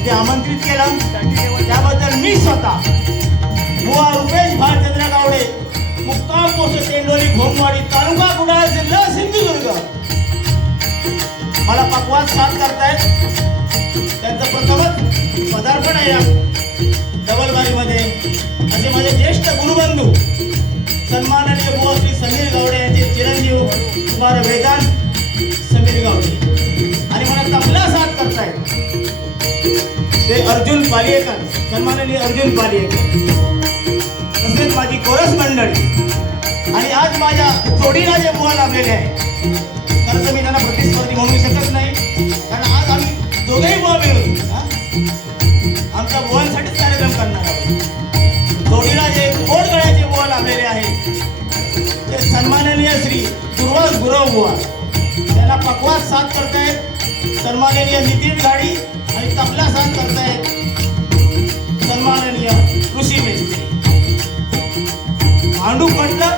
इथे आमंत्रित केलं. त्याबद्दल मी स्वतः बुवा रुपेश भालचंद्र गावडे मुक्काम पोस्ट तेंडोली घोमवाडी तालुका कुडाळ जिल्हा सिंधुदुर्ग. मला पकवान साथ करतायत त्यांचं प्रथमच पदार्पण आहे या डबलबारीमध्ये. असे माझे ज्येष्ठ गुरुबंधू सन्माननीय बुवा श्री समीर गावडे यांचे चिरंजीव कुमार वेदांत समीर गावडे. पालियेकर सन्माननीय अर्जुन पालियेकर तसेच माझी कोरस मंडळी आणि आज माझ्या जोडीला जे बुवा लाभलेले आहे खरं तर मी त्यांना प्रतिस्पर्धी म्हणू शकत नाही. कारण आज आम्ही दोघेही बुवा मिळून आमच्या मुलांसाठीच कार्यक्रम करणार आहोत. जोडीला जे गोड गळ्याचे बुवा लाभलेले आहे ते सन्माननीय श्री दुर्वास गुरव बुवा त्यांना पकवास साथ करतायत सन्माननीय नितीन गाडी आणि तबला साथ करतायत. भांडूप म्हटलं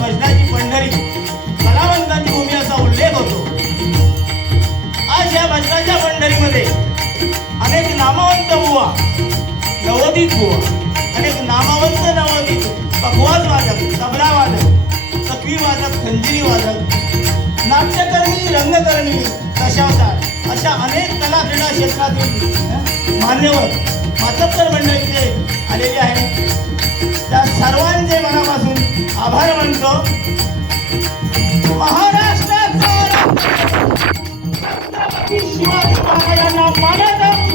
भजनाची पंढरी. कलावंतांची भूमी असा उल्लेख होतो. आज या भजनाच्या पंढरीमध्ये अनेक नामवंत बुवा नवोदित बुवा अनेक नामवंत नवोदित पकवाज वादक तबला वादक सकवी वादक खंजिरी वादक नाट्यकर्मी रंगकर्मी दशावतार अशा अनेक कला क्रीडा क्षेत्रातील मान्यवर मातब्बर मंडळीचे आलेले शिवाजी महाराजांना मानाचा